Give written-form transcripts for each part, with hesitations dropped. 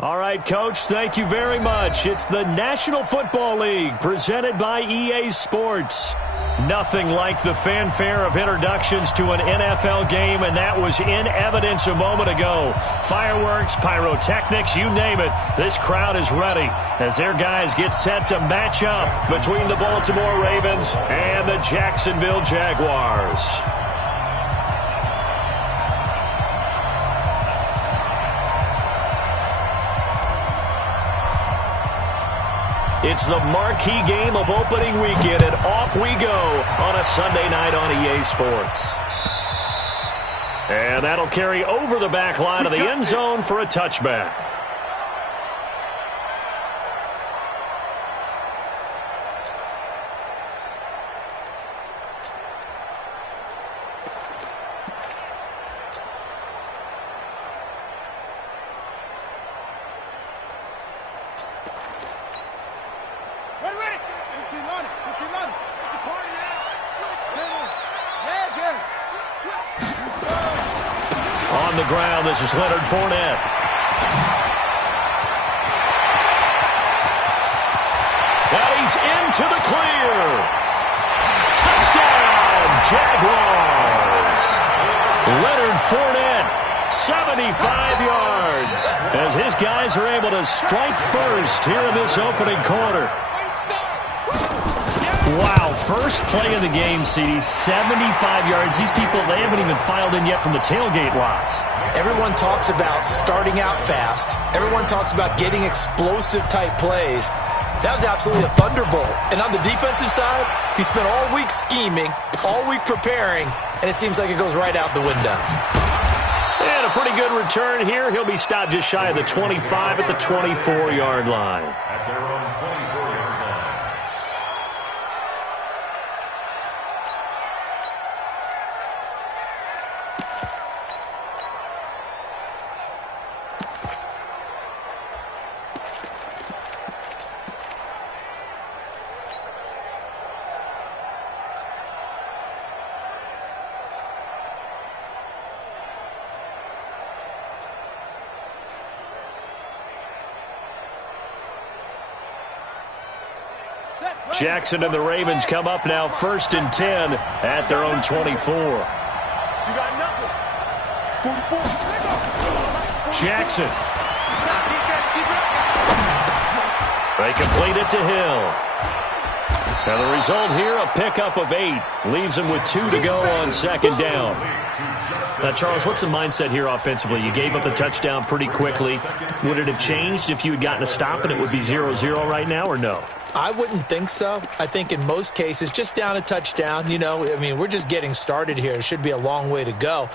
All right, Coach, thank you very much. It's the National Football League presented by EA Sports. Nothing like the fanfare of introductions to an NFL game, and that was in evidence a moment ago. Fireworks, pyrotechnics, you name it. This crowd is ready as their guys get set to match up between the Baltimore Ravens and the Jacksonville Jaguars. It's the marquee game of opening weekend, and off we go on a Sunday night on EA Sports. And that'll carry over the back line of the end zone for a touchback. On the ground, this is Leonard Fournette. Now he's into the clear. Touchdown, Jaguars. Leonard Fournette, 75 yards, as his guys are able to strike first here in this opening quarter. Wow, first play of the game, CD, 75 yards. These people, they haven't even filed in yet from the tailgate lots. Everyone talks about starting out fast. Everyone talks about getting explosive-type plays. That was absolutely a thunderbolt. And on the defensive side, he spent all week scheming, all week preparing, and it seems like it goes right out the window. And a pretty good return here. He'll be stopped just shy of the 25 at the 24-yard line. At their own 24-yard line. Jackson and the Ravens come up now 1st and 10 at their own 24. Jackson. They complete it to Hill. And the result here, a pickup of 8. Leaves them with 2 to go on 2nd down. Now, Charles, what's the mindset here offensively? You gave up the touchdown pretty quickly. Would it have changed if you had gotten a stop and it would be 0-0 right now, or no? I wouldn't think so. I think in most cases, just down a touchdown, we're just getting started here. It should be a long way to go.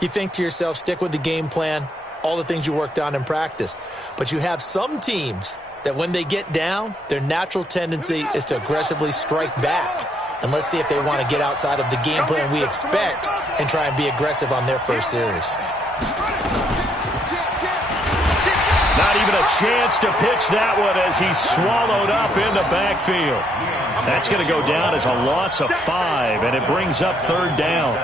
You think to yourself, stick with the game plan, all the things you worked on in practice. But you have some teams that when they get down, their natural tendency is to aggressively strike back. And let's see if they want to get outside of the game plan we expect and try and be aggressive on their first series. Not even a chance to pitch that one as he's swallowed up in the backfield. That's going to go down as a loss of 5, and it brings up 3rd down.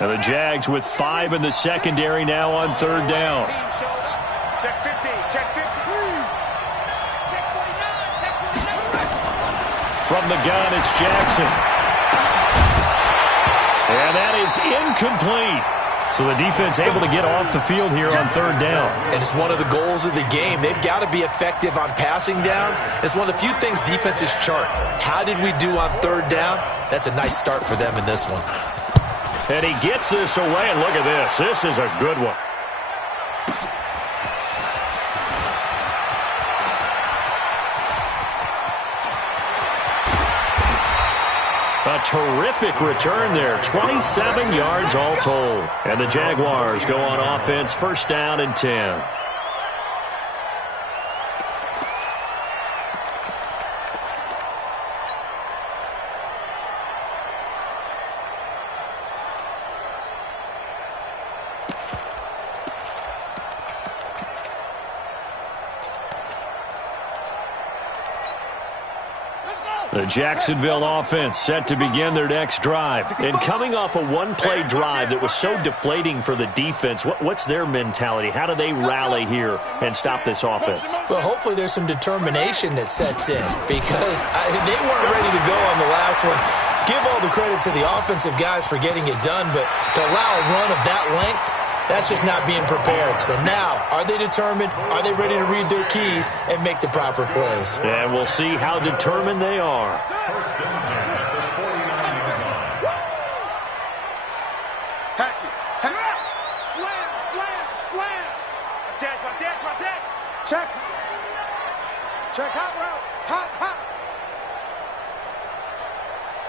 And the Jags with 5 in the secondary now on 3rd down. Check 50, check 50. Check 49, check 49. From the gun, it's Jackson. And that is incomplete. So the defense able to get off the field here on 3rd down. And it's one of the goals of the game. They've got to be effective on passing downs. It's one of the few things defenses chart. How did we do on 3rd down? That's a nice start for them in this one. And he gets this away, and look at this. This is a good one. A terrific return there. 27 yards all told. And the Jaguars go on offense, 1st down and 10. Let's go. The Jacksonville offense set to begin their next drive. And coming off a one-play drive that was so deflating for the defense, what's their mentality? How do they rally here and stop this offense? Well, hopefully there's some determination that sets in because they weren't ready to go on the last one. Give all the credit to the offensive guys for getting it done, but to allow a run of that length, that's just not being prepared. So now, are they determined? Are they ready to read their keys and make the proper plays? And we'll see how determined they are. Patch it. Slam, slam, slam. Protect. Check. Check, hot route. Hot.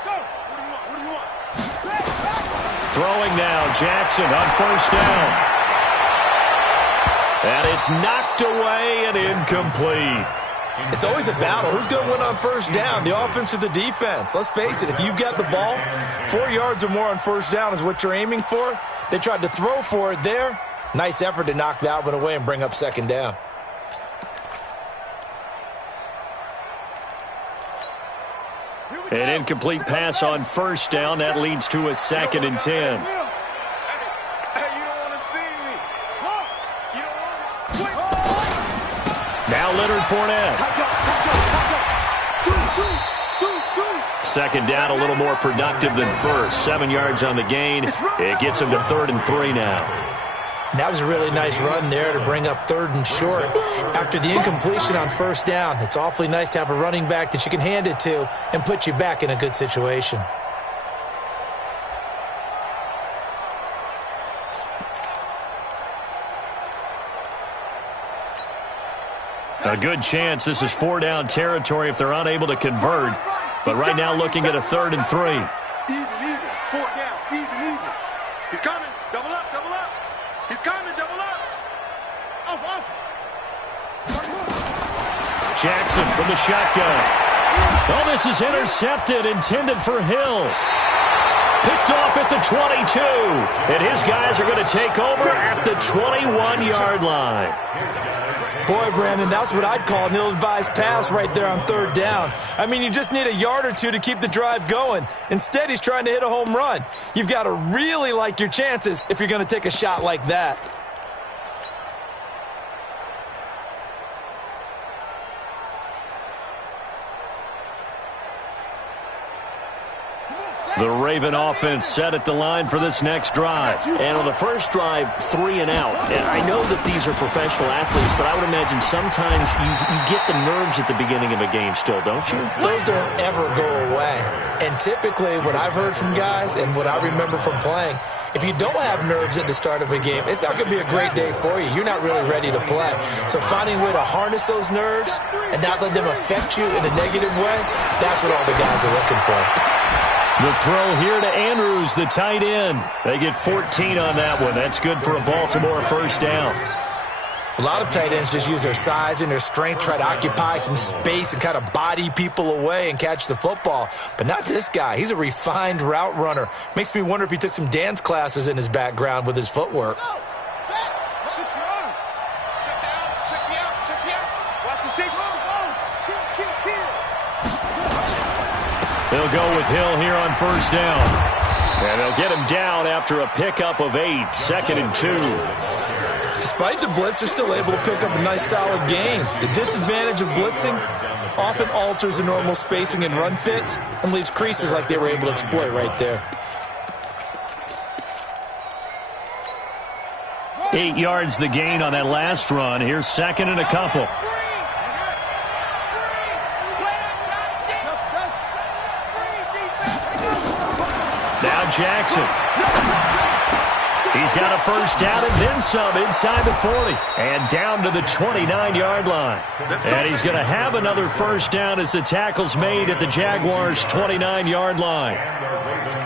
Go. What do you want? Throwing now, Jackson on first down. And it's knocked away and incomplete. It's always a battle. Who's going to win on first down, the offense or the defense? Let's face it, if you've got the ball, 4 yards or more on first down is what you're aiming for. They tried to throw for it there. Nice effort to knock that one away and bring up second down. An incomplete pass on first down. That leads to a 2nd and 10. Hey, you don't want to see me. You don't want me. Now Leonard Fournette. Second down, a little more productive than first. 7 yards on the gain. It gets him to 3rd and 3 now. And that was a really nice run there to bring up 3rd and short. After the incompletion on first down, it's awfully nice to have a running back that you can hand it to and put you back in a good situation. A good chance this is 4-down territory if they're unable to convert. But right now looking at a 3rd and 3. Even. 4 down. Even. He's coming. Double up. He's coming. Double up. Off. Jackson from the shotgun. Oh, this is intercepted, intended for Hill. Picked off at the 22. And his guys are going to take over at the 21-yard line. Boy, Brandon, that's what I'd call an ill-advised pass right there on 3rd down. I mean, you just need a yard or two to keep the drive going. Instead, he's trying to hit a home run. You've got to really like your chances if you're going to take a shot like that. The Raven offense set at the line for this next drive. And on the first drive, 3 and out. And I know that these are professional athletes, but I would imagine sometimes you get the nerves at the beginning of a game still, don't you? Those don't ever go away. And typically what I've heard from guys and what I remember from playing, if you don't have nerves at the start of a game, it's not going to be a great day for you. You're not really ready to play. So finding a way to harness those nerves and not let them affect you in a negative way, that's what all the guys are looking for. The throw here to Andrews, the tight end. They get 14 on that one. That's good for a Baltimore first down. A lot of tight ends just use their size and their strength, try to occupy some space and kind of body people away and catch the football. But not this guy. He's a refined route runner. Makes me wonder if he took some dance classes in his background with his footwork. They'll go with Hill here on first down. And they'll get him down after a pickup of 8, 2nd and 2. Despite the blitz, they're still able to pick up a nice solid gain. The disadvantage of blitzing often alters the normal spacing and run fits and leaves creases like they were able to exploit right there. 8 yards the gain on that last run. Here's 2nd and a couple. Now Jackson. He's got a first down and then some inside the 40. And down to the 29-yard line. And he's going to have another first down as the tackle's made at the Jaguars' 29-yard line.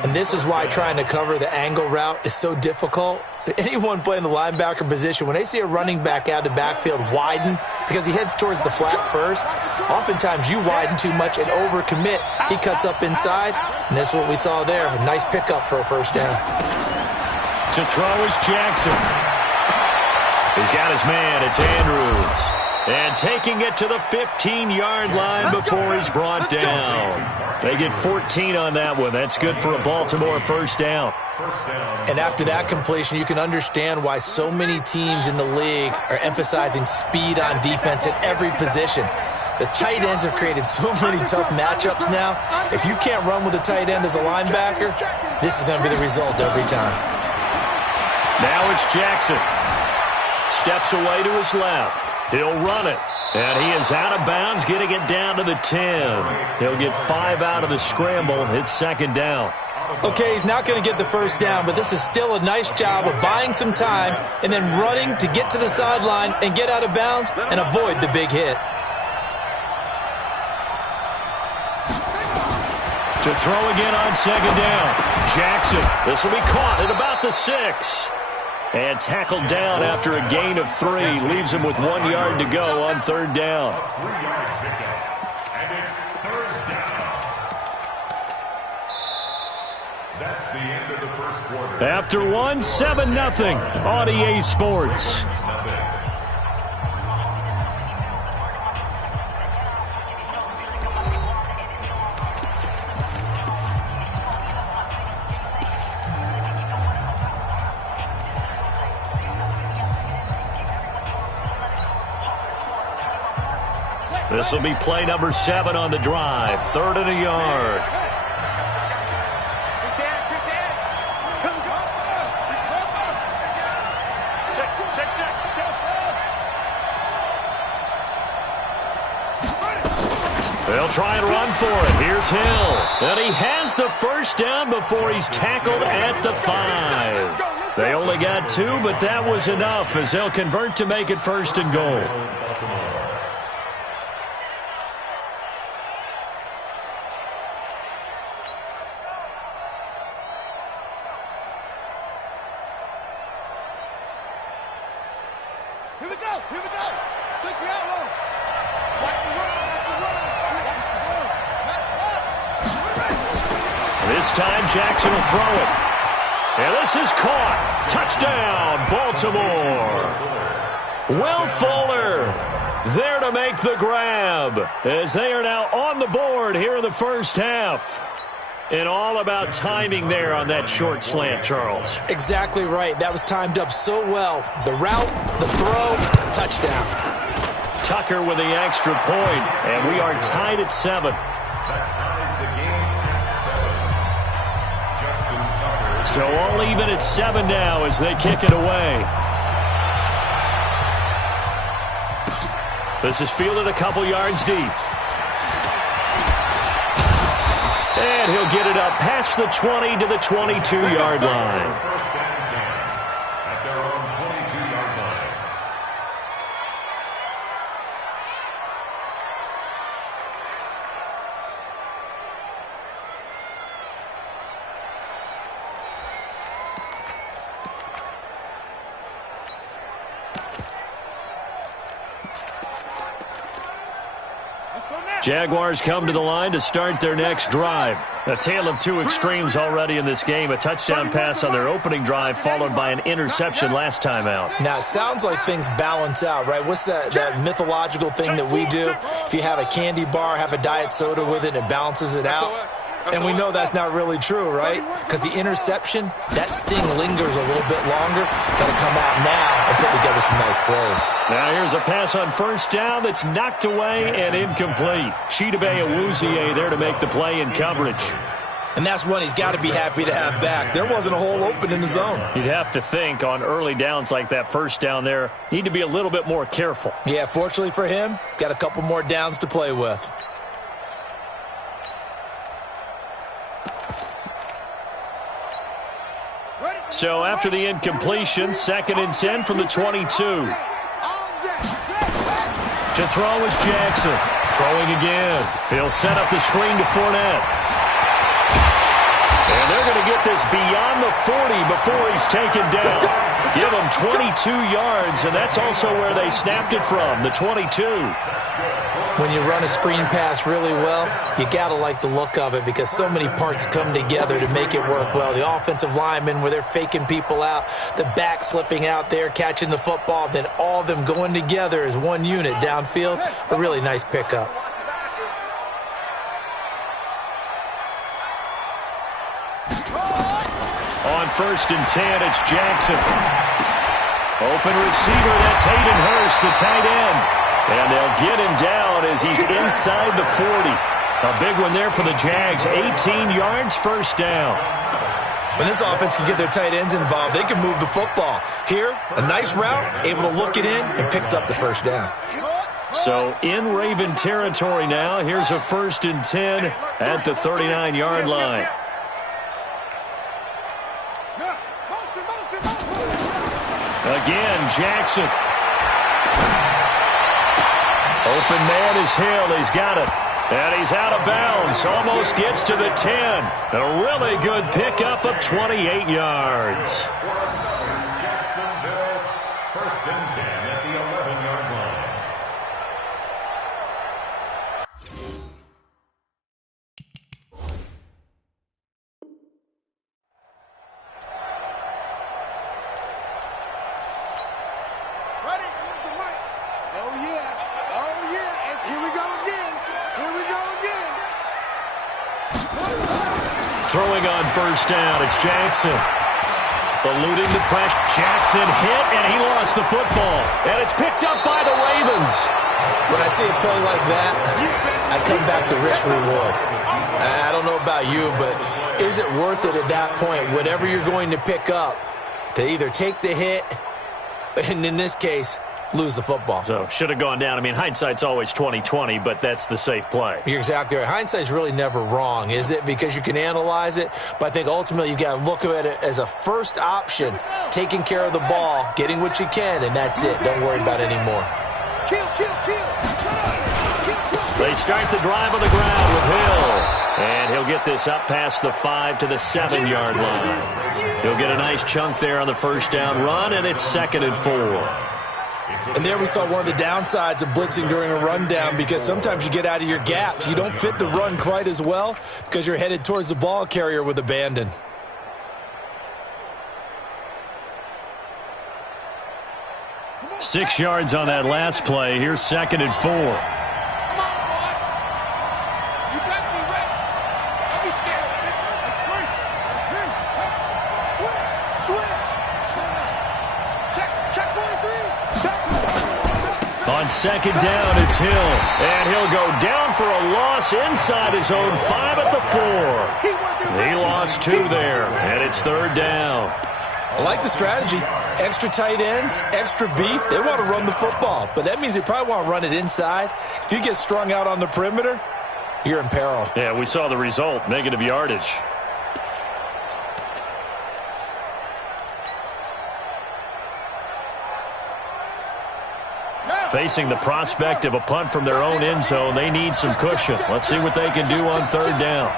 And this is why trying to cover the angle route is so difficult. Anyone playing the linebacker position, when they see a running back out of the backfield widen because he heads towards the flat first, oftentimes you widen too much and overcommit. He cuts up inside, and that's what we saw there. A nice pickup for a first down. To throw is Jackson. He's got his man. It's Andrews. And taking it to the 15-yard line before he's brought down. They get 14 on that one. That's good for a Baltimore first down. And after that completion, you can understand why so many teams in the league are emphasizing speed on defense at every position. The tight ends have created so many tough matchups now. If you can't run with a tight end as a linebacker, this is going to be the result every time. Now it's Jackson. Steps away to his left. He'll run it. And he is out of bounds, getting it down to the 10. He'll get 5 out of the scramble. It's second down. Okay, he's not going to get the first down, but this is still a nice job of buying some time and then running to get to the sideline and get out of bounds and avoid the big hit. To throw again on second down. Jackson, this will be caught at about the 6. And tackled down after a gain of 3. Leaves him with 1 yard to go on third down. And it's third down. That's the end of the first quarter. After 1, 7-0 on EA Sports. This will be play number 7 on the drive. 3rd and a yard. They'll try and run for it. Here's Hill. And he has the first down before he's tackled at the 5. They only got 2, but that was enough as they'll convert to make it 1st and goal. Here we go. 6 out long. Watch the run. This time Jackson will throw it. And this is caught. Touchdown, Baltimore. Will Fuller there to make the grab as they are now on the board here in the first half. And all about timing there on that short slant, Charles. Exactly right. That was timed up so well. The route, the throw, touchdown. Tucker with the extra point, and we are tied at 7. That ties the game at 7. Justin Tucker. So all even at 7 now as they kick it away. This is fielded a couple yards deep. And he'll get it up past the 20 to the 22-yard line. First and 10 at their own 22-yard line. Jaguars come to the line to start their next drive. A tale of two extremes already in this game. A touchdown pass on their opening drive followed by an interception last time out. Now, it sounds like things balance out, right? What's that mythological thing that we do? If you have a candy bar, have a diet soda with it, it balances it out. And we know that's not really true, right? Because the interception, that sting lingers a little bit longer. Got to come out now and put together some nice plays. Now here's a pass on first down that's knocked away and incomplete. Chidobe Awuzie there to make the play in coverage. And that's one he's got to be happy to have back. There wasn't a hole open in the zone. You'd have to think on early downs like that first down there, need to be a little bit more careful. Yeah, fortunately for him, got a couple more downs to play with. So after the incompletion, 2nd and 10 from the 22. To throw is Jackson. Throwing again. He'll set up the screen to Fournette. And they're going to get this beyond the 40 before he's taken down. Give them 22 yards, and that's also where they snapped it from, the 22. When you run a screen pass really well, you got to like the look of it because so many parts come together to make it work well. The offensive linemen, where they're faking people out, the back slipping out there, catching the football, then all of them going together as one unit downfield. A really nice pickup. On 1st and 10, it's Jackson. Open receiver, that's Hayden Hurst, the tight end. And they'll get him down as he's inside the 40. A big one there for the Jags. 18 yards, first down. When this offense can get their tight ends involved, they can move the football. Here, a nice route, able to look it in, and picks up the first down. So in Raven territory now. Here's a 1st and 10 at the 39-yard line. Again, Jackson. Open man is Hill. He's got it. And he's out of bounds. Almost gets to the 10. A really good pickup of 28 yards. Jacksonville, 1st and 10 at the 11-yard line. Ready? Oh, yeah. Oh, yeah. And here we go again. Here we go again. Throwing on 1st down, it's Jackson. Eluding the pressure. Jackson hit, and he lost the football. And it's picked up by the Ravens. When I see a play like that, I come back to risk reward. I don't know about you, but is it worth it at that point, whatever you're going to pick up, to either take the hit, and in this case, lose the football? So should have gone down. I mean, hindsight's always 20/20, but that's the safe play. You're exactly right. Hindsight's really never wrong, is it? Because you can analyze it, but I think ultimately you got to look at it as a first option, taking care of the ball, getting what you can, and that's it. Don't worry about it anymore. Kill, kill, kill. They start the drive on the ground with Hill. And he'll get this up past the 5 to the 7-yard line. He'll get a nice chunk there on the 1st down run, and it's 2nd and 4. And there we saw one of the downsides of blitzing during a rundown, because sometimes you get out of your gaps. You don't fit the run quite as well because you're headed towards the ball carrier with abandon. Six yards on that last play. Here's 2nd and 4. On 2nd down, it's Hill. And he'll go down for a loss inside his own 5 at the 4. He lost 2 there, and it's 3rd down. I like the strategy. Extra tight ends, extra beef. They want to run the football, but that means they probably want to run it inside. If you get strung out on the perimeter, you're in peril. Yeah, we saw the result, negative yardage. Facing the prospect of a punt from their own end zone, they need some cushion. Let's see what they can do on 3rd down.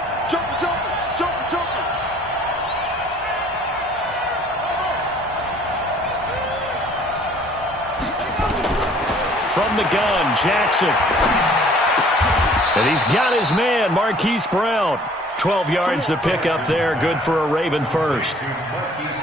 From the gun, Jackson. And he's got his man, Marquise Brown. 12 yards to pick up there, good for a Raven first.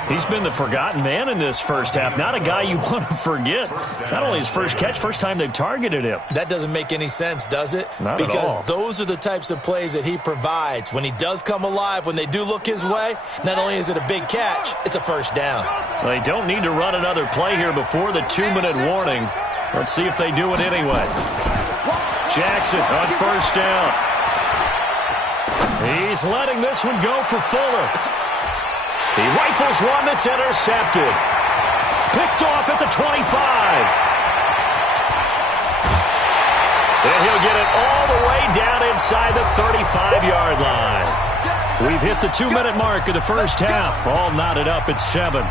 He's been the forgotten man in this first half. Not a guy you want to forget. Not only his first catch, first time they've targeted him. That doesn't make any sense, does it? Not at all. Because those are the types of plays that he provides. When he does come alive, when they do look his way, not only is it a big catch, it's a first down. They don't need to run another play here before the 2-minute warning. Let's see if they do it anyway. Jackson on 1st down. He's letting this one go for Fuller. He rifles one that's intercepted. Picked off at the 25. And he'll get it all the way down inside the 35-yard line. We've hit the 2-minute mark of the first half. All knotted up at 7.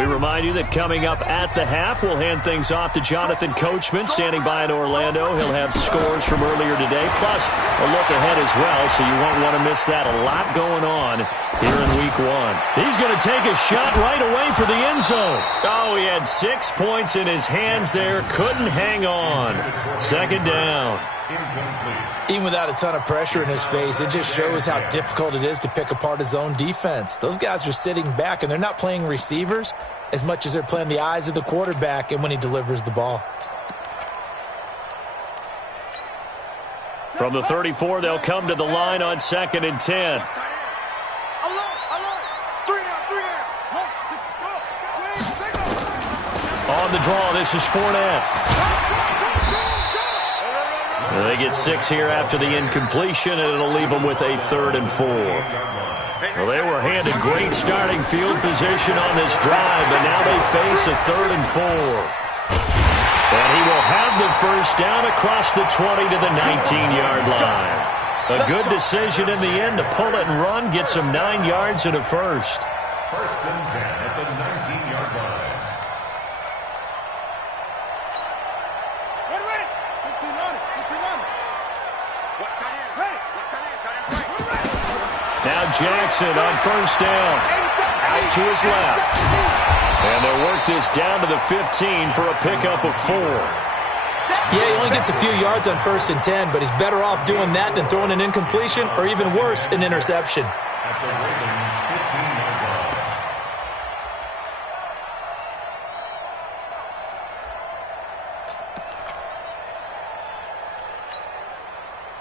We remind you that coming up at the half, we'll hand things off to Jonathan Coachman, standing by in Orlando. He'll have scores from earlier today, plus a look ahead as well, so you won't want to miss that. A lot going on here in Week 1. He's going to take a shot right away for the end zone. Oh, he had 6 points in his hands there. Couldn't hang on. Second down. Even without a ton of pressure in his face, it just shows how difficult it is to pick apart his own defense. Those guys are sitting back, and they're not playing receivers as much as they're playing the eyes of the quarterback and when he delivers the ball. From the 34, they'll come to the line on 2nd and 10. On the draw, this is Fournette. They get 6 here after the incompletion, and it'll leave them with a 3rd and 4. Well, they were handed great starting field position on this drive, but now they face a 3rd and 4. And he will have the first down across the 20 to the 19-yard line. A good decision in the end to pull it and run, get some 9 yards and a first. 1st and 10 at the 19-yard line. Now Jackson on 1st down. Out to his left. And they'll work this down to the 15 for a pickup of 4. Yeah, he only gets a few yards on 1st and 10, but he's better off doing that than throwing an incompletion or even worse, an interception. At the Ravens' 15-yard line.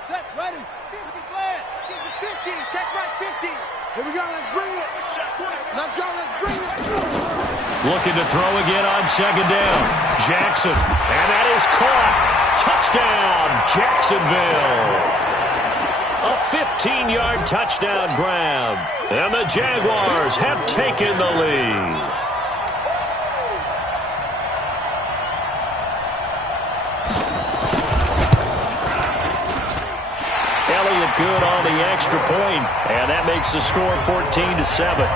Set, ready. Give me glad. Give me 15. Check right 15. Here we go. Let's bring it. Let's go. Let's bring it. Looking to throw again on 2nd down. Jackson. And that is caught. Touchdown, Jacksonville. A 15-yard touchdown grab. And the Jaguars have taken the lead. Elliott good on the extra point, and that makes the score 14-7.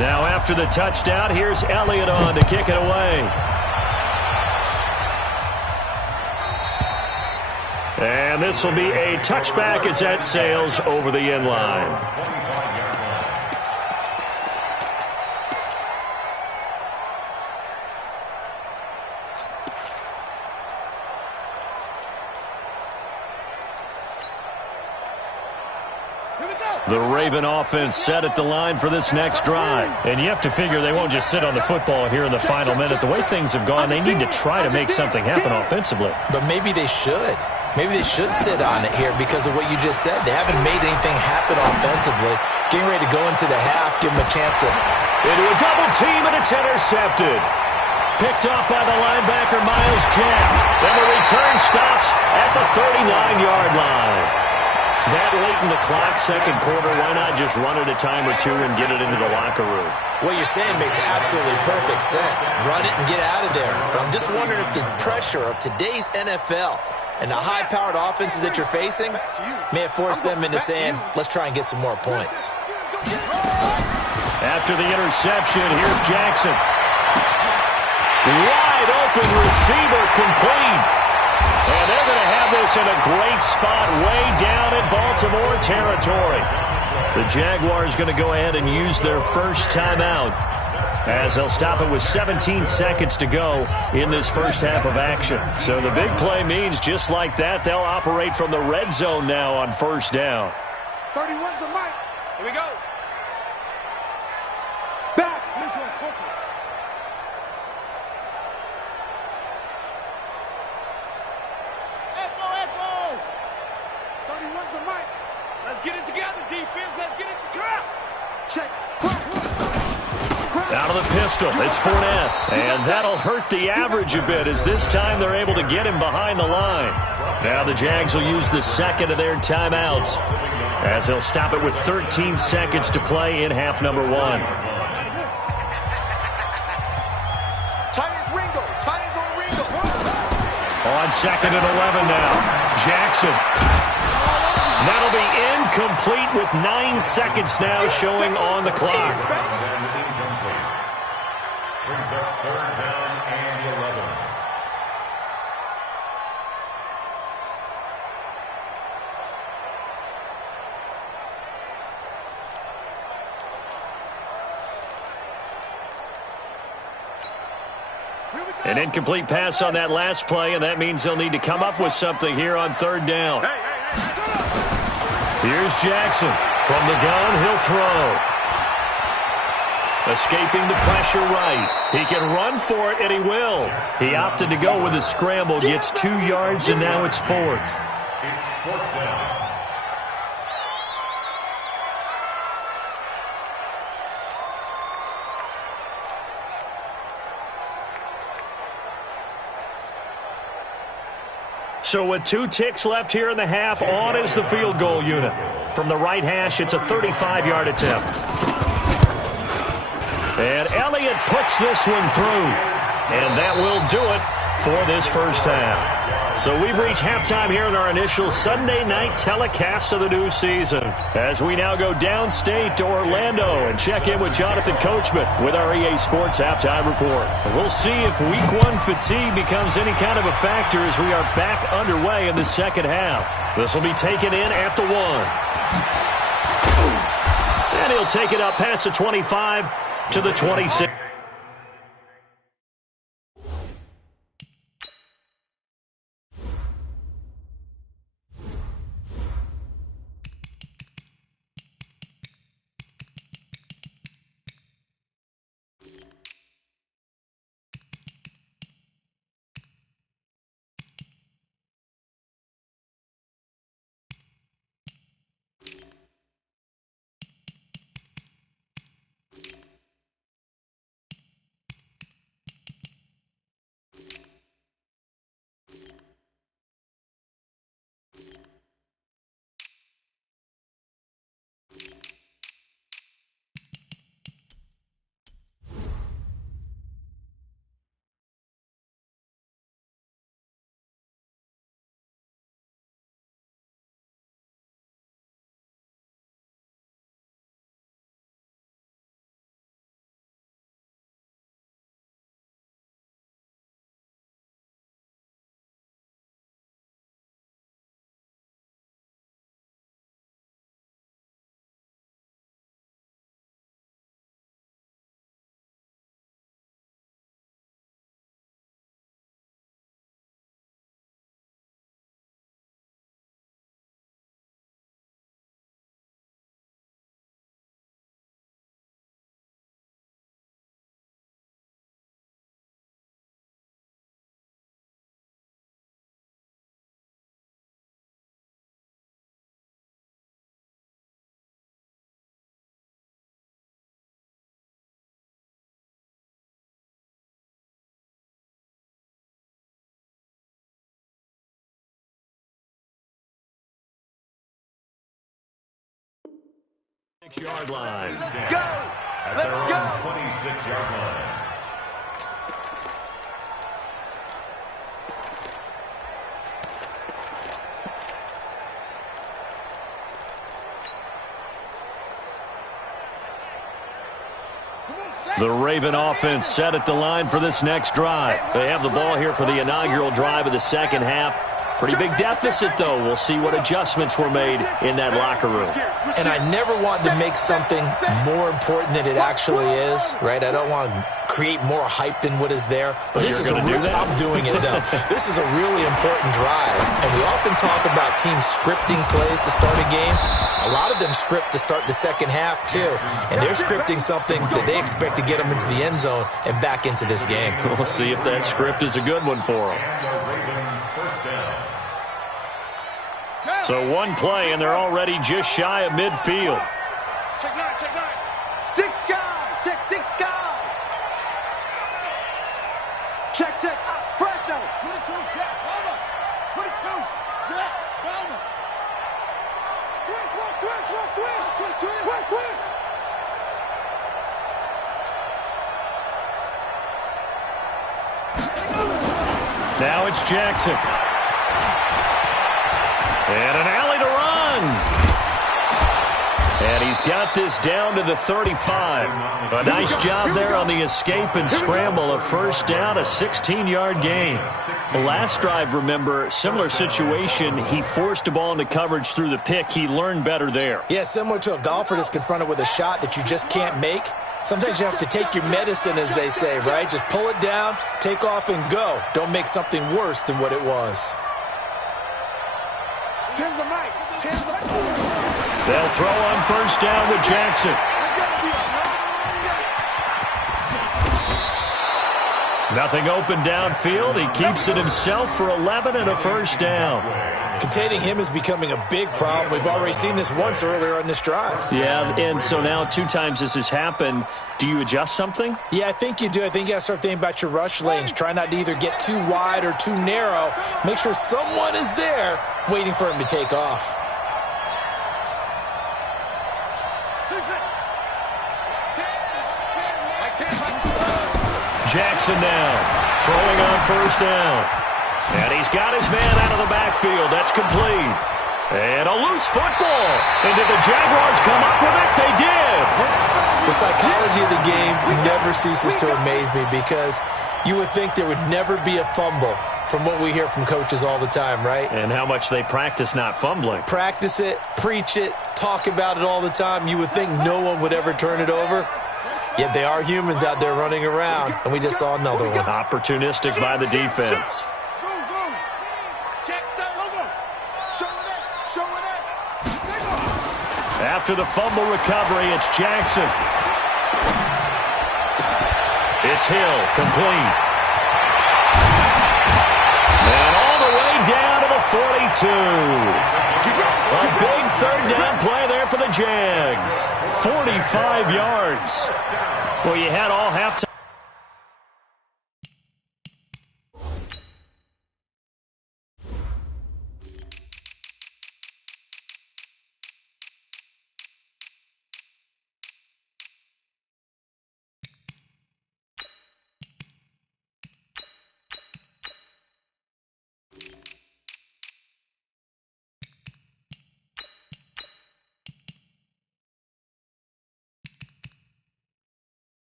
Now after the touchdown, here's Elliott on to kick it away. And this will be a touchback as that sails over the end line. The Raven offense set at the line for this next drive. And you have to figure they won't just sit on the football here in the final minute. The way things have gone, they need to try to make something happen offensively. But maybe they should. Maybe they should sit on it here because of what you just said. They haven't made anything happen offensively. Getting ready to go into the half, give them a chance to... Into a double team, and it's intercepted. Picked off by the linebacker, Miles Jack. And the return stops at the 39-yard line. That late in the clock, second quarter, why not just run it a time or two and get it into the locker room? What you're saying makes absolutely perfect sense. Run it and get out of there. But I'm just wondering if the pressure of today's NFL and the high-powered offenses that you're facing may have forced them into saying, let's try and get some more points. After the interception, here's Jackson. Wide open receiver complete. And they're going to have this in a great spot way down in Baltimore territory. The Jaguars going to go ahead and use their first timeout as they'll stop it with 17 seconds to go in this first half of action. So the big play means just like that, they'll operate from the red zone now on 1st down. 31's the mic. Here we go. Back. Echo. 31's the mic. Let's get it together, defense. Let's get it together. Check. Out of the pistol, it's Fournette. And that'll hurt the average a bit as this time they're able to get him behind the line. Now the Jags will use the second of their timeouts as they'll stop it with 13 seconds to play in half number 1. Titans on Ringo. On 2nd and 11 now. Jackson. That'll be incomplete with 9 seconds now showing on the clock. Incomplete. Brings up third down and 11. An incomplete pass on that last play, and that means they'll need to come up with something here on third down. Here's Jackson. From the gun, he'll throw. Escaping the pressure right. He can run for it, and he will. He opted to go with a scramble, gets 2 yards, and now it's fourth. It's fourth down. So with 2 ticks left here in the half, on is the field goal unit. From the right hash, it's a 35-yard attempt. And Elliott puts this one through. And that will do it for this first half. So we've reached halftime here in our initial Sunday night telecast of the new season. As we now go downstate to Orlando and check in with Jonathan Coachman with our EA Sports Halftime Report. And we'll see if Week 1 fatigue becomes any kind of a factor as we are back underway in the second half. This will be taken in at the 1. And he'll take it up past the 25 to the 26. Yard line. Go! At Let's their own go! 26-yard line. The Raven offense set at the line for this next drive. They have the ball here for the inaugural drive of the second half. Pretty big deficit, though. We'll see what adjustments were made in that locker room. And I never want to make something more important than it actually is, right? I don't want to create more hype than what is there. But this is a real, I'm doing it, though. This is a really important drive. And we often talk about teams scripting plays to start a game. A lot of them script to start the second half, too. And they're scripting something that they expect to get them into the end zone and back into this game. We'll see if that script is a good one for them. So one play, and they're already just shy of midfield. Check 9, check 9. 6 guys, check 6 guys. Check, check. Fresno. 22, check. Palmer. 22, check. Palmer. Twist. Twist. Now it's Jackson. And an alley to run. And he's got this down to the 35. A nice job there on the escape and scramble. A first down, a 16-yard gain. The last drive, remember, similar situation. He forced a ball into coverage through the pick. He learned better there. Yeah, similar to a golfer that's confronted with a shot that you just can't make. Sometimes you have to take your medicine, as they say, right? Just pull it down, take off, and go. Don't make something worse than what it was. They'll throw on first down with Jackson. Nothing open downfield. He keeps it himself for 11 and a first down. Containing him is becoming a big problem. We've already seen this once earlier on this drive. Yeah, and so now 2 times this has happened. Do you adjust something? Yeah, I think you do. I think you got to start thinking about your rush lanes. Try not to either get too wide or too narrow. Make sure someone is there waiting for him to take off. Jackson now, throwing on first down. And he's got his man out of the backfield. That's complete. And a loose football. And did the Jaguars come up with it? They did. The psychology of the game never ceases to amaze me because you would think there would never be a fumble from what we hear from coaches all the time, right? And how much they practice not fumbling. Practice it, preach it, talk about it all the time. You would think no one would ever turn it over. Yet they are humans out there running around, and we just saw another one. Opportunistic by the defense. After the fumble recovery, it's Jackson. It's Hill, complete. And all the way down to the 42. A big third down play there for the Jags. 45 yards. Well, you had all halftime.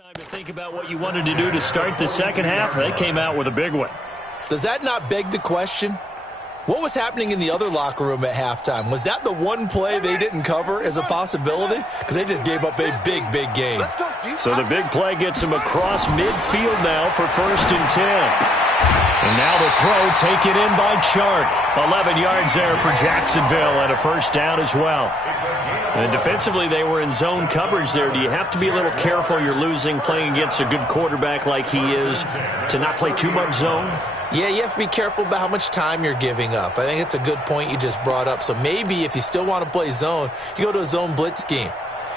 Time to think about what you wanted to do to start the second half. They came out with a big one. Does that not beg the question? What was happening in the other locker room at halftime? Was that the one play they didn't cover as a possibility? Because they just gave up a big, big game. So the big play gets him across midfield now for 1st and 10. And now the throw taken in by Chark. 11 yards there for Jacksonville and a first down as well. And defensively, they were in zone coverage there. Do you have to be a little careful? You're losing playing against a good quarterback like he is to not play too much zone? Yeah, you have to be careful about how much time you're giving up. I think it's a good point you just brought up. So maybe if you still want to play zone, you go to a zone blitz scheme.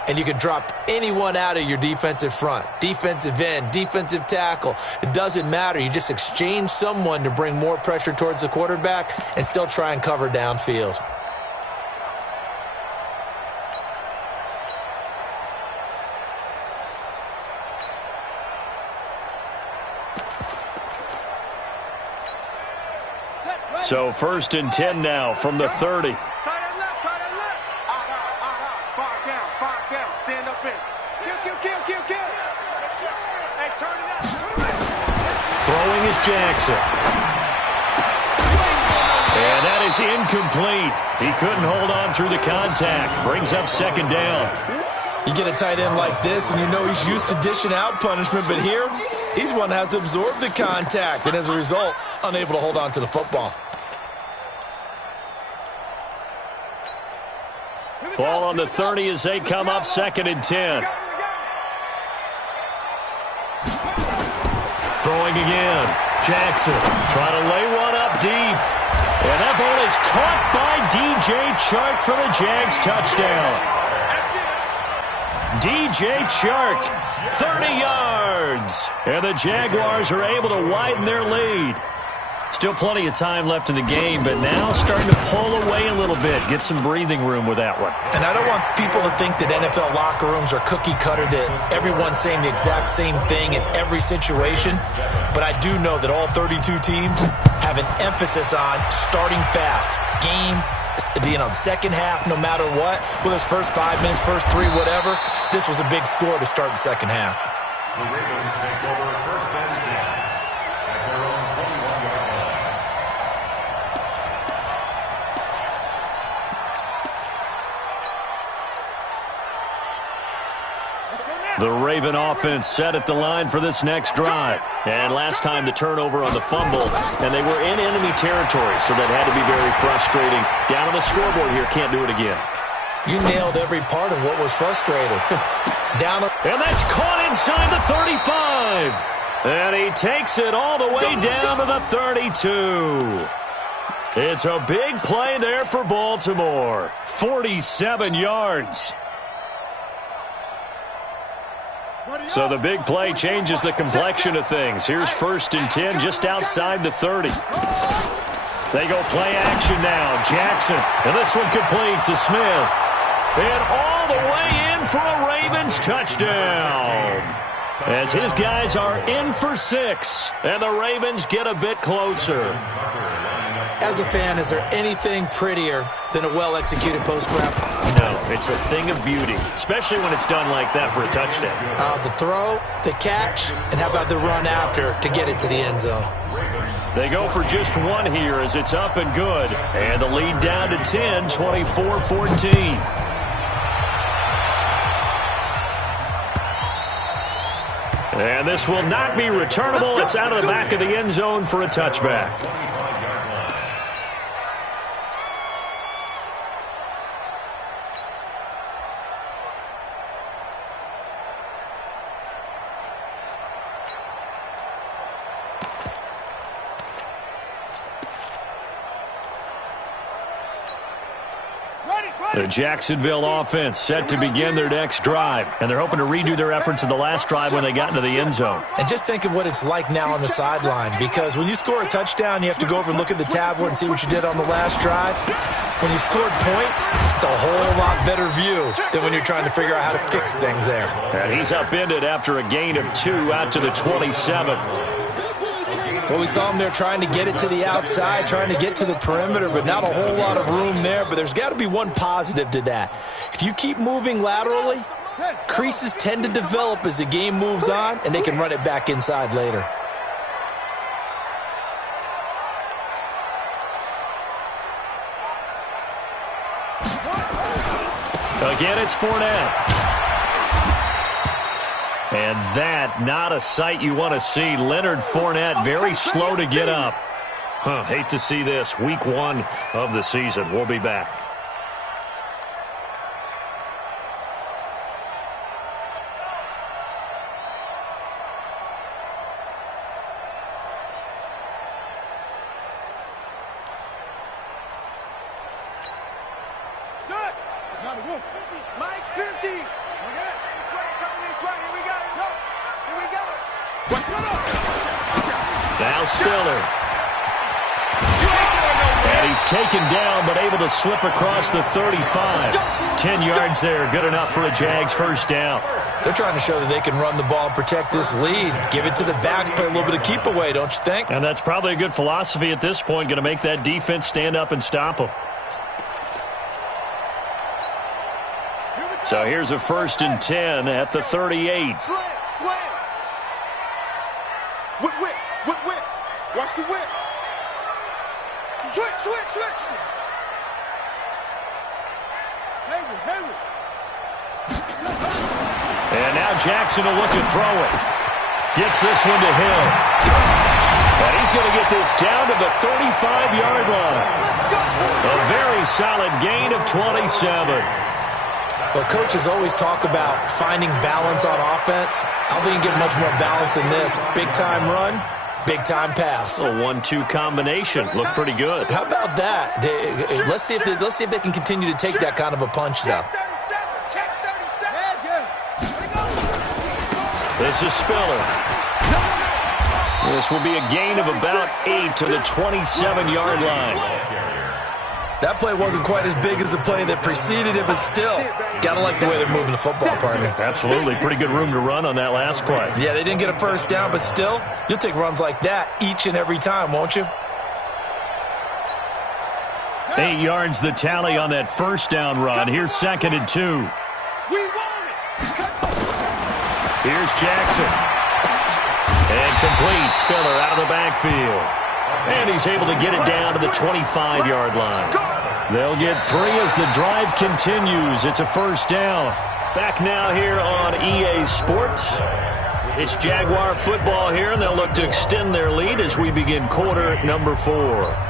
And you can drop anyone out of your defensive front, defensive end, defensive tackle. It doesn't matter. You just exchange someone to bring more pressure towards the quarterback and still try and cover downfield. So 1st and 10 now from the 30. Throwing is Jackson. And that is incomplete. He couldn't hold on through the contact. Brings up 2nd down. You get a tight end like this, and you know he's used to dishing out punishment, but here, he's one that has to absorb the contact, and as a result, unable to hold on to the football. Ball on the 30 as they come up 2nd and 10. Throwing again. Jackson trying to lay one up deep. And that ball is caught by DJ Chark for the Jags touchdown. DJ Chark, 30 yards. And the Jaguars are able to widen their lead. Still plenty of time left in the game, but now starting to pull away a little bit. Get some breathing room with that one. And I don't want people to think that NFL locker rooms are cookie cutter, that everyone's saying the exact same thing in every situation. But I do know that all 32 teams have an emphasis on starting fast. Game, the second half, no matter what. Whether it's first 5 minutes, first 3, whatever. This was a big score to start the second half. The Ravens take over 1st and 10 at their own 21-yard line. The Raven offense set at the line for this next drive. And last time the turnover on the fumble, and they were in enemy territory, so that had to be very frustrating. Down on the scoreboard here, can't do it again. You nailed every part of what was frustrating. And that's caught inside the 35. And he takes it all the way down to the 32. It's a big play there for Baltimore. 47 yards. So the big play changes the complexion of things. Here's 1st and 10 just outside the 30. They go play action now. Jackson. And this one complete to Smith. And all the way in for a Ravens touchdown. As his guys are in for 6. And the Ravens get a bit closer. As a fan, is there anything prettier than a well-executed post-grab? No, it's a thing of beauty, especially when it's done like that for a touchdown. The throw, the catch, and how about the run after to get it to the end zone? They go for just one here as it's up and good. And the lead down to 10, 24-14. And this will not be returnable. It's out of the back of the end zone for a touchback. The Jacksonville offense set to begin their next drive, and they're hoping to redo their efforts in the last drive when they got into the end zone. And just think of what it's like now on the sideline, because when you score a touchdown, you have to go over and look at the tablet and see what you did on the last drive. When you scored points, it's a whole lot better view than when you're trying to figure out how to fix things there. And he's upended after a gain of 2 out to the 27. Well, we saw him there trying to get it to the outside, trying to get to the perimeter, but not a whole lot of room there. But there's got to be one positive to that. If you keep moving laterally, creases tend to develop as the game moves on, and they can run it back inside later. Again, it's Fournette. And that, not a sight you want to see. Leonard Fournette, very slow to get up. Hate to see this. Week 1 of the season. We'll be back. Mike 50. Now Spiller. And he's taken down, but able to slip across the 35. 10 yards there, good enough for a Jags first down. They're trying to show that they can run the ball and protect this lead. Give it to the backs, play a little bit of keep away, don't you think? And that's probably a good philosophy at this point, going to make that defense stand up and stop them. So here's a 1st and 10 at the 38. Slam. Whip. Watch the whip. Switch. Hayward. And now Jackson will look to throw it. Gets this one to Hill. And he's going to get this down to the 35-yard line. A very solid gain of 27. Well, coaches always talk about finding balance on offense. I don't think you can get much more balance than this. Big-time run, big-time pass. A 1-2 combination. Looked pretty good. How about that? Let's see if they can continue to take that kind of a punch, though. This is Spiller. This will be a gain of about 8 to the 27-yard line. That play wasn't quite as big as the play that preceded it, but still, gotta like the way they're moving the football, partner. Absolutely. Pretty good room to run on that last play. Yeah, they didn't get a first down, but still, you'll take runs like that each and every time, won't you? 8 yards the tally on that first down run. Here's 2nd and 2. Here's Jackson. And complete. Spiller out of the backfield. And he's able to get it down to the 25-yard line. They'll get 3 as the drive continues. It's a first down. Back now here on EA Sports. It's Jaguar football here, and they'll look to extend their lead as we begin quarter number 4.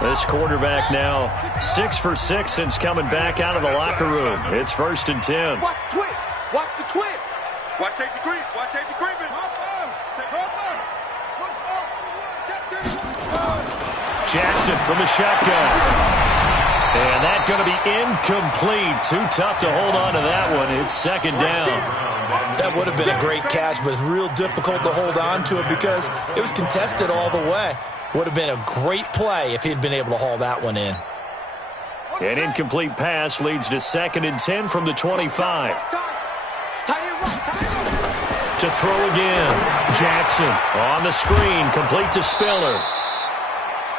This quarterback now 6 for 6 since coming back out of the locker room. It's 1st and 10. Watch the twist. Watch the twist. Watch safety creep. Watch safety creeping. Jackson from the shotgun. And that's going to be incomplete. Too tough to hold on to that one. It's 2nd down. That would have been a great catch, but it's real difficult to hold on to it because it was contested all the way. Would have been a great play if he'd been able to haul that one in. An incomplete pass leads to 2nd and 10 from the 25. To throw again. Jackson on the screen, complete to Spiller.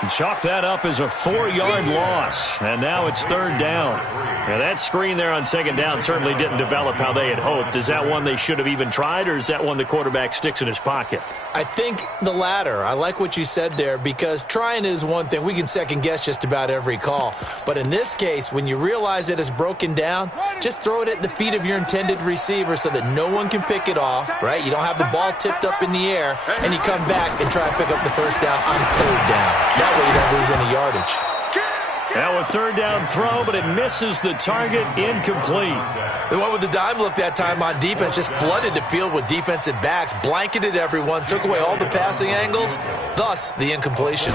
Chalk that up as a 4-yard loss, and now it's 3rd down. Now that screen there on 2nd down certainly didn't develop how they had hoped. Is that one they should have even tried, or is that one the quarterback sticks in his pocket? I think the latter. I like what you said there because trying is one thing. We can second-guess just about every call. But in this case, when you realize that it's broken down, just throw it at the feet of your intended receiver so that no one can pick it off, right? You don't have the ball tipped up in the air, and you come back and try to pick up the first down on 3rd down. That way you don't lose any yardage. Now a 3rd down throw, but it misses the target, incomplete. The one with the dime look that time on defense just flooded the field with defensive backs, blanketed everyone, took away all the passing angles, thus the incompletion.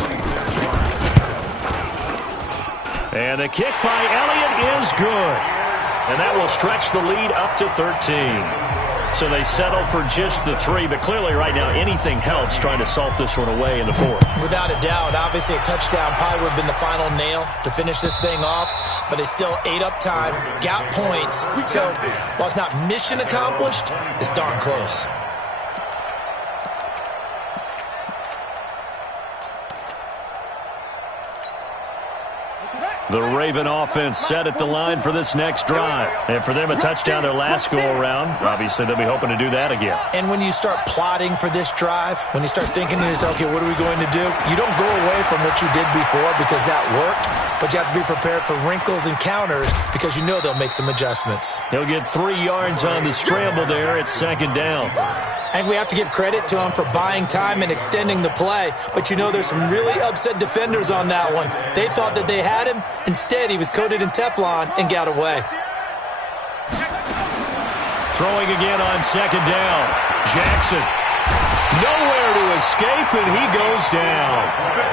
And the kick by Elliott is good. And that will stretch the lead up to 13. So they settle for just the 3, but clearly right now anything helps trying to salt this one away in the 4th. Without a doubt, obviously a touchdown probably would have been the final nail to finish this thing off, but they still ate up time, got points. So while it's not mission accomplished, it's darn close. The Raven offense set at the line for this next drive. And for them, a touchdown their last go-around. Obviously, they'll be hoping to do that again. And when you start plotting for this drive, when you start thinking to yourself, okay, what are we going to do? You don't go away from what you did before because that worked, but you have to be prepared for wrinkles and counters because you know they'll make some adjustments. He'll get 3 yards on the scramble there. It's 2nd down. And we have to give credit to him for buying time and extending the play. But you know there's some really upset defenders on that one. They thought that they had him. Instead, he was coated in Teflon and got away. Throwing again on 2nd down. Jackson. Nowhere to escape, and he goes down.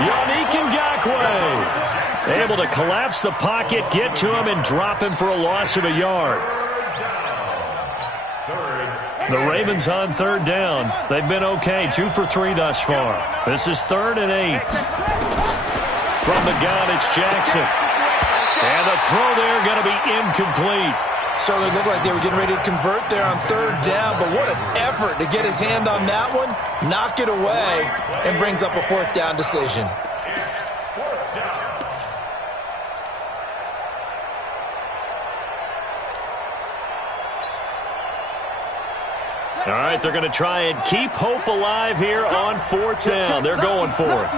Yannick Ngakoue able to collapse the pocket, get to him, and drop him for a loss of a yard. The Ravens on 3rd down. They've been okay, 2 for 3 thus far. This is 3rd and 8. From the gun, it's Jackson. And the throw there going to be incomplete. So they looked like they were getting ready to convert there on 3rd down, but what an effort to get his hand on that one, knock it away, and brings up a 4th down decision. All right, they're going to try and keep hope alive here on 4th down. They're going for it.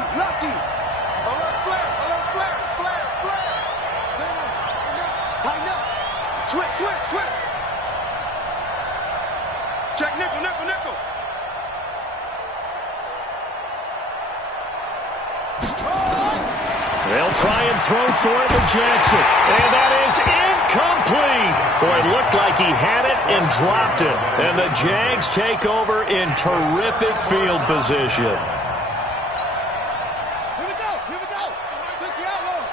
Switch. Check nickel. They'll try and throw for it with Jackson. And that is incomplete. Boy, it looked like he had it and dropped it. And the Jags take over in terrific field position. Here we go. Here we go. 60 out low.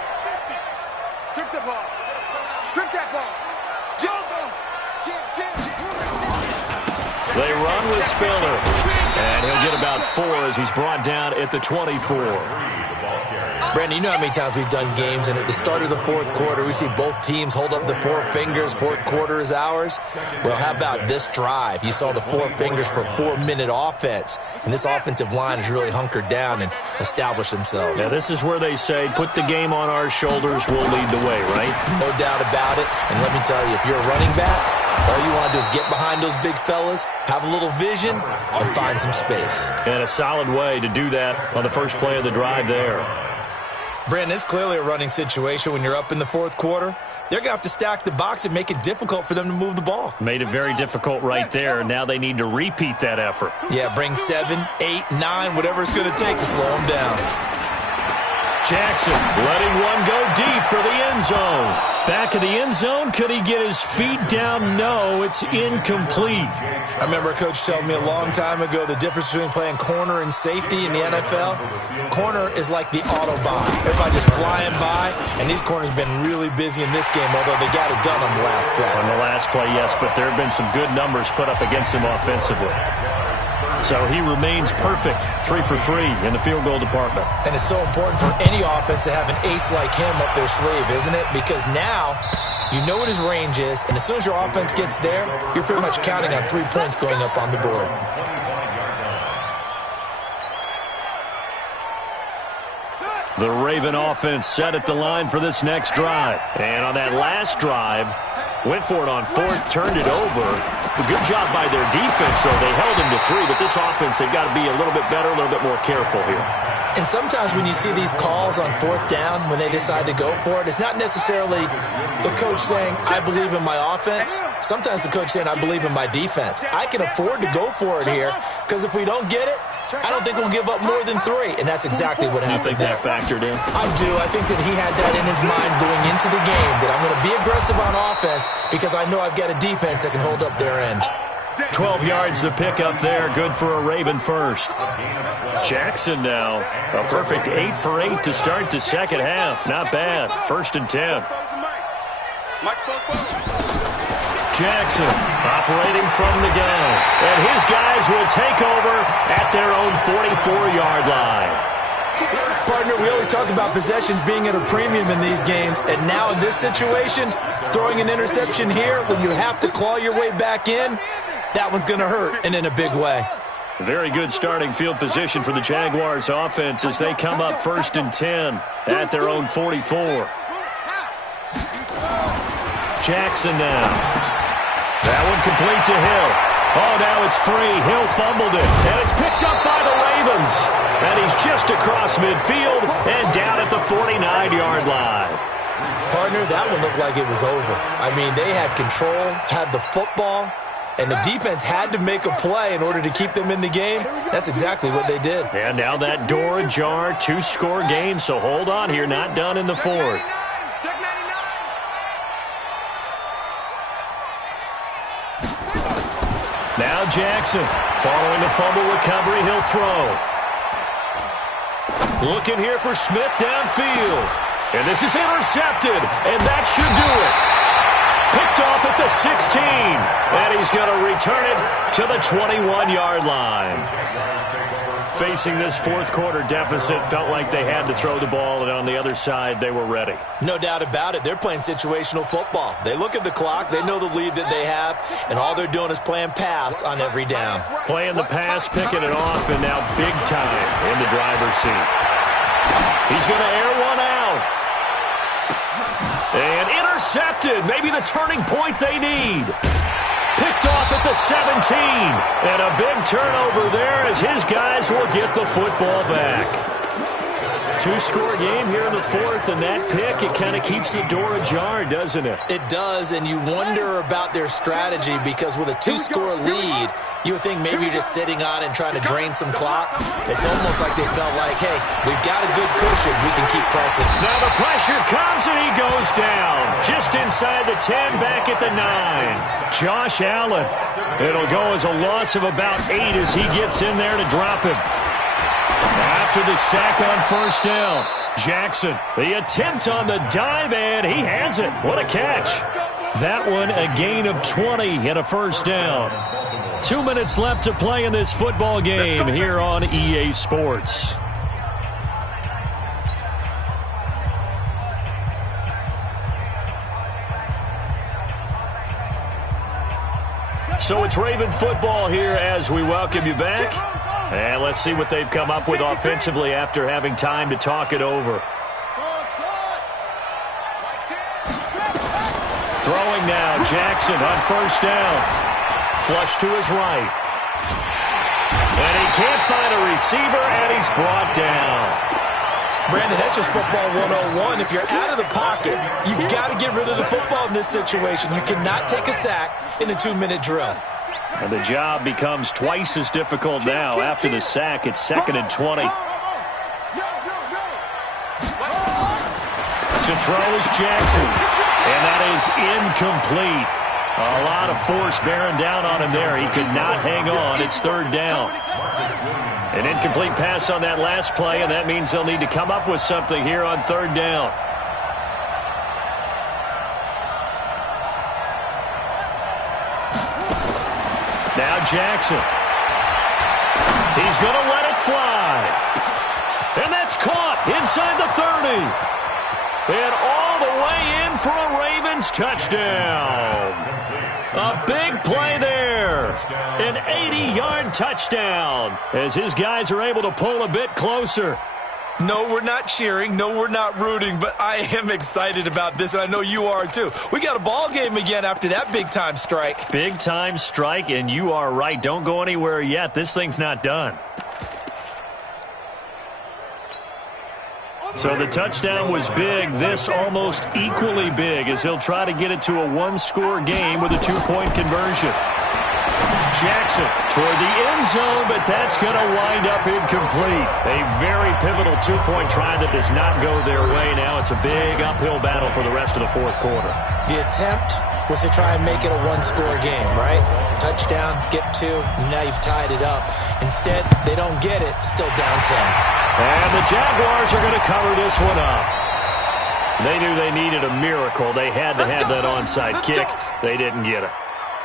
Strip the ball. Strip that ball. Jump ball. They run with Spiller. And he'll get about 4 as he's brought down at the 24. Brandon, you know how many times we've done games, and at the start of the fourth quarter, we see both teams hold up the 4 fingers, fourth quarter is ours. Well, how about this drive? You saw the 4 fingers for 4-minute offense, and this offensive line has really hunkered down and established themselves. Now, this is where they say, put the game on our shoulders, we'll lead the way, right? No doubt about it, and let me tell you, if you're a running back, all you want to do is get behind those big fellas, have a little vision, and find some space. And a solid way to do that on the first play of the drive there. Brandon, it's clearly a running situation when you're up in the fourth quarter. They're going to have to stack the box and make it difficult for them to move the ball. Made it very difficult right there. Now they need to repeat that effort. Yeah, bring 7, 8, 9, whatever it's going to take to slow them down. Jackson letting one go deep for the end zone. Back of the end zone, could he get his feet down? No, it's incomplete. I remember a coach telling me a long time ago the difference between playing corner and safety in the NFL. Corner is like the Autobahn. Everybody just flying by, and these corners have been really busy in this game, although they got it done on the last play. On the last play, yes, but there have been some good numbers put up against him offensively. So he remains perfect, 3 for 3 in the field goal department. And it's so important for any offense to have an ace like him up their sleeve, isn't it? Because now you know what his range is, and as soon as your offense gets there, you're pretty much counting on 3 points going up on the board. The Raven offense set at the line for this next drive. And on that last drive, went for it on 4th, turned it over. A good job by their defense, though. They held him to 3, but this offense, they've got to be a little bit better, a little bit more careful here. And sometimes when you see these calls on 4th down, when they decide to go for it, it's not necessarily the coach saying, I believe in my offense. Sometimes the coach saying, I believe in my defense. I can afford to go for it here, because if we don't get it, I don't think we'll give up more than 3, and that's exactly what happened there. You think that factored in? I do. I think that he had that in his mind going into the game, that I'm going to be aggressive on offense because I know I've got a defense that can hold up their end. 12 yards to pick up there. Good for a Raven first. Jackson now. A perfect 8 for 8 to start the second half. Not bad. 1st and 10. Jackson operating from the gun. And his guys will take over at their own 44-yard line. Partner, we always talk about possessions being at a premium in these games, and now in this situation, throwing an interception here when you have to claw your way back in, that one's going to hurt, and in a big way. Very good starting field position for the Jaguars offense as they come up 1st and 10 at their own 44. Jackson now. That one complete to Hill. Oh, now it's free. Hill fumbled it, and it's picked up by the Ravens. And he's just across midfield and down at the 49-yard line. Partner, that one looked like it was over. I mean, they had control, had the football, and the defense had to make a play in order to keep them in the game. That's exactly what they did. And now that door ajar, 2-score game, so hold on here, not done in the 4th. Now Jackson, following the fumble recovery, he'll throw. Looking here for Smith downfield. And this is intercepted, and that should do it. Picked off at the 16, and he's going to return it to the 21-yard line. Facing this 4th quarter deficit, felt like they had to throw the ball, and on the other side, they were ready. No doubt about it. They're playing situational football. They look at the clock, they know the lead that they have, and all they're doing is playing pass on every down. Playing the pass, picking it off, and now big time in the driver's seat. He's going to air one out. And intercepted. Maybe the turning point they need. Picked off at the 17. And a big turnover there as his guys will get the football back. Two-score game here in the fourth, and that pick, it kind of keeps the door ajar, doesn't it? It does, and you wonder about their strategy because with a two-score lead, you would think maybe you're just sitting on and trying to drain some clock. It's almost like they felt like, hey, we've got a good cushion. We can keep pressing. Now the pressure comes, and he goes down. Just inside the 10, back at the 9. Josh Allen. It'll go as a loss of about 8 as he gets in there to drop him. After the sack on first down, Jackson, the attempt on the dive, and he has it. What a catch. That one, a gain of 20 and a first down. 2 minutes left to play in this football game here on EA Sports. So it's Raven football here as we welcome you back. And let's see what they've come up with offensively after having time to talk it over. Throwing now, Jackson on first down. Flush to his right. And he can't find a receiver, and he's brought down. Brandon, that's just football 101. If you're out of the pocket, you've got to get rid of the football in this situation. You cannot take a sack in a 2-minute drill. And the job becomes twice as difficult now. After the sack, it's 2nd and 20. To throw is Jackson. And that is incomplete. A lot of force bearing down on him there. He could not hang on. It's 3rd down. An incomplete pass on that last play, and that means they'll need to come up with something here on 3rd down. Now Jackson. He's going to let it fly. And that's caught inside the 30. And all the way in for a Ravens touchdown. A big play there. An 80-yard touchdown as his guys are able to pull a bit closer. No, we're not cheering. No, we're not rooting. But I am excited about this, and I know you are too. We got a ball game again after that big-time strike. Big-time strike, and you are right. Don't go anywhere yet. This thing's not done. So the touchdown was big. This almost equally big as he'll try to get it to a one-score game with a two-point conversion. Jackson toward the end zone, but that's going to wind up incomplete. A very pivotal two-point try that does not go their way. Now it's a big uphill battle for the rest of the fourth quarter. The attempt was to try and make it a one-score game, right? Touchdown, get 2, and now you've tied it up. Instead, they don't get it, still down 10. And the Jaguars are going to cover this one up. They knew they needed a miracle. They had to have that onside kick. They didn't get it.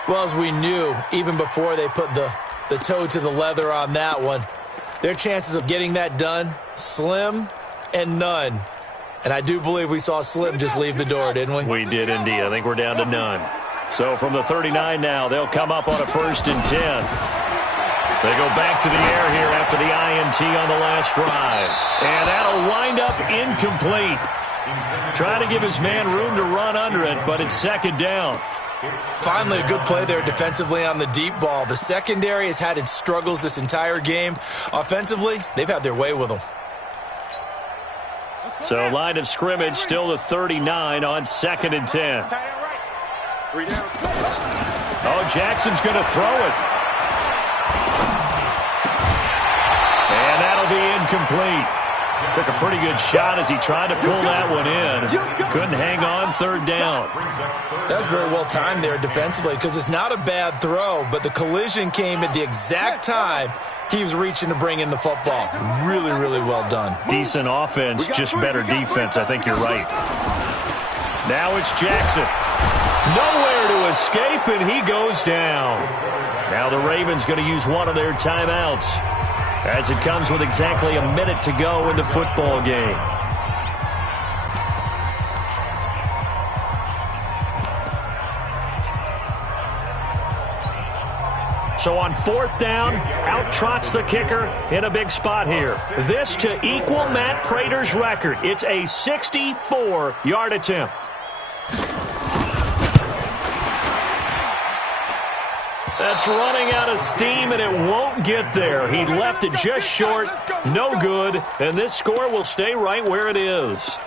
Well, as we knew, even before they put the toe to the leather on that one, their chances of getting that done, slim and none. And I do believe we saw Slim just leave the door, didn't we? We did indeed. I think we're down to none. So from the 39 now, they'll come up on a 1st and 10. They go back to the air here after the INT on the last drive. And that'll wind up incomplete. Trying to give his man room to run under it, but it's 2nd down. Finally, a good play there defensively on the deep ball. The secondary has had its struggles this entire game. Offensively, they've had their way with them. So line of scrimmage still the 39 on 2nd and 10. Oh, Jackson's going to throw it. And that'll be incomplete. Took a pretty good shot as he tried to pull that one in. Couldn't hang on, 3rd down. That was very well timed there defensively because it's not a bad throw, but the collision came at the exact time he was reaching to bring in the football. Really, really well done. Decent offense, just better defense. I think you're right. Now it's Jackson. Nowhere to escape, and he goes down. Now the Ravens going to use one of their timeouts as it comes with exactly a minute to go in the football game. So on 4th down, out trots the kicker in a big spot here. This to equal Matt Prater's record. It's a 64-yard attempt. That's running out of steam, and it won't get there. He left it just short, no good, and this score will stay right where it is.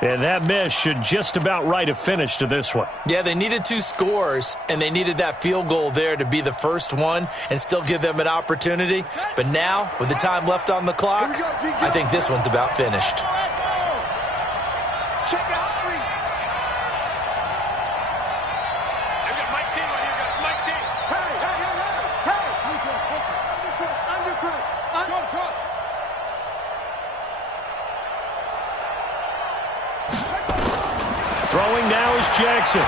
And that miss should just about write a finish to this one. Yeah, they needed 2 scores, and they needed that field goal there to be the first one and still give them an opportunity. But now, with the time left on the clock, I think this one's about finished. Check out three. They got Mike T right here, guys. Mike T. Hey. Undercut. Short. Throwing now is Jackson.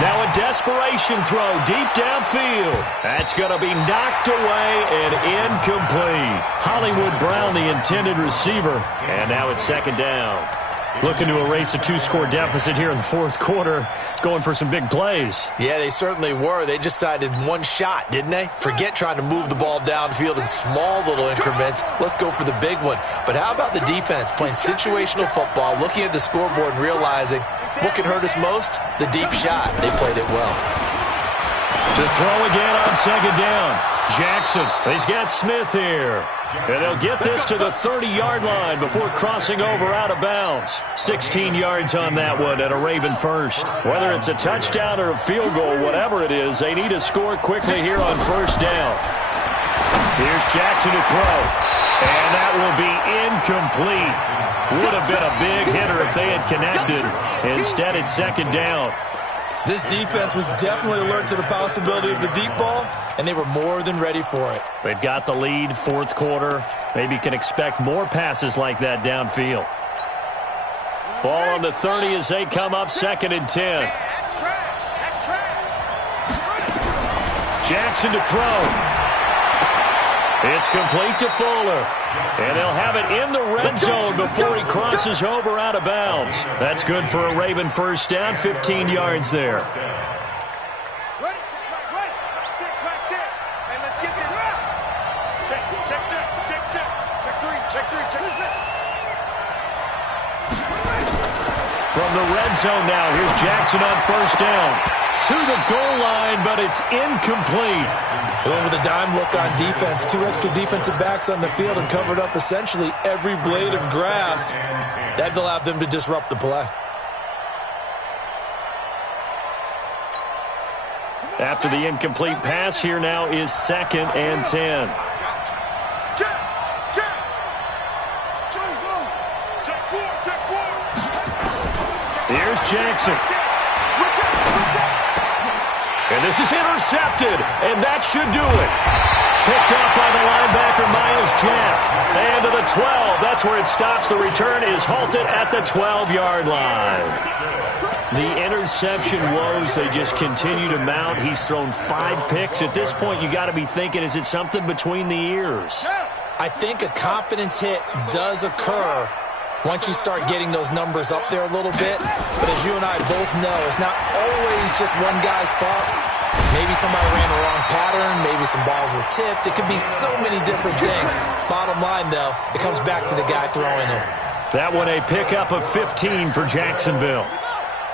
Now a desperation throw deep downfield. That's going to be knocked away and incomplete. Hollywood Brown, the intended receiver. And now it's second down. Looking to erase a 2-score deficit here in the fourth quarter. Going for some big plays. Yeah, they certainly were. They just decided one shot, didn't they? Forget trying to move the ball downfield in small little increments. Let's go for the big one. But how about the defense playing situational football, looking at the scoreboard and realizing what can hurt us most? The deep shot. They played it well. To throw again on second down. Jackson. He's got Smith here. And they'll get this to the 30-yard line before crossing over out of bounds. 16 yards on that one at a Raven first. Whether it's a touchdown or a field goal, whatever it is, they need to score quickly here on first down. Here's Jackson to throw. And that will be incomplete. Would have been a big hitter if they had connected. Instead, it's second down. This defense was definitely alert to the possibility of the deep ball, and they were more than ready for it. They've got the lead, fourth quarter. Maybe can expect more passes like that downfield. Ball on the 30 as they come up second and 10. That's trash. Jackson to throw. It's complete to Fuller. And they'll have it in the red zone before he crosses over out of bounds. That's good for a Raven first down, 15 yards there. Ready? Check. Hey, let's get this. Check three. From the red zone now, here's Jackson on first down. To the goal line, but it's incomplete. Going with a dime look on defense. 2 extra defensive backs on the field and covered up essentially every blade of grass. That allowed them to disrupt the play. After the incomplete pass, here now is second and 10. Here's Jackson. And this is intercepted, and that should do it. Picked up by the linebacker, Miles Jack. And to the 12. That's where it stops. The return is halted at the 12-yard line. The interception woes, they just continue to mount. He's thrown 5 picks. At this point, you got to be thinking, is it something between the ears? I think a confidence hit does occur once you start getting those numbers up there a little bit. But as you and I both know, it's not always just one guy's fault. Maybe somebody ran the wrong pattern. Maybe some balls were tipped. It could be so many different things. Bottom line, though, it comes back to the guy throwing them. That one a pickup of 15 for Jacksonville.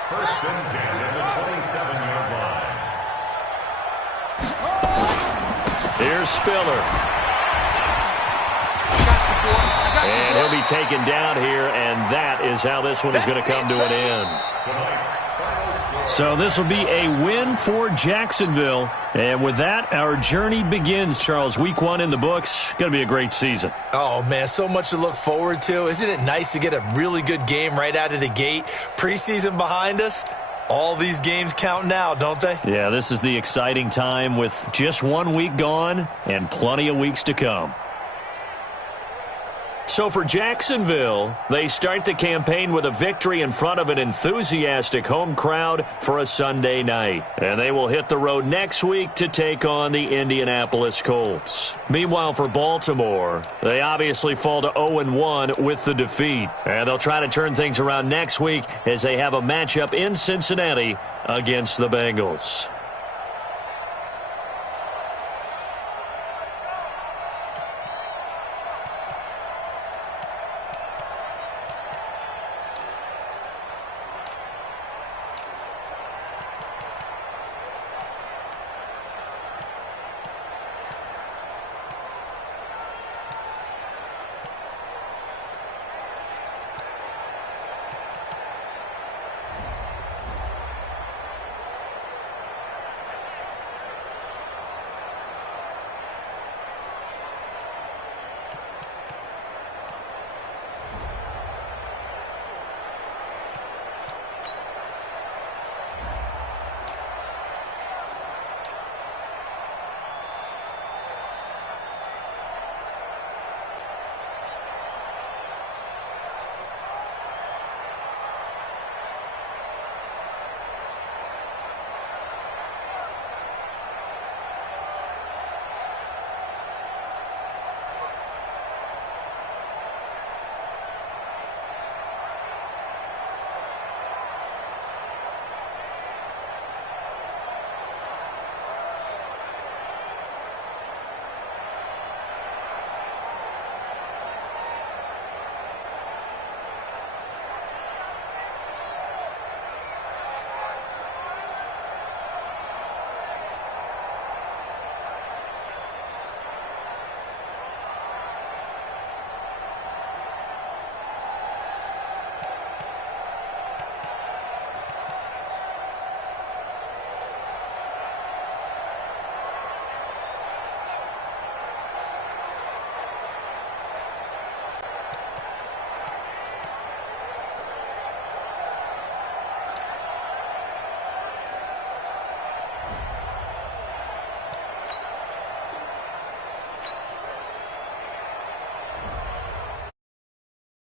First and 10 at the 27-yard line. Here's Spiller. And he'll be taken down here, and that is how this one is going to come to an end. So this will be a win for Jacksonville. And with that, our journey begins, Charles. Week 1 in the books. Going to be a great season. Oh, man, so much to look forward to. Isn't it nice to get a really good game right out of the gate? Preseason behind us. All these games count now, don't they? Yeah, this is the exciting time with just 1 week gone and plenty of weeks to come. So for Jacksonville, they start the campaign with a victory in front of an enthusiastic home crowd for a Sunday night. And they will hit the road next week to take on the Indianapolis Colts. Meanwhile, for Baltimore, they obviously fall to 0-1 with the defeat. And they'll try to turn things around next week as they have a matchup in Cincinnati against the Bengals.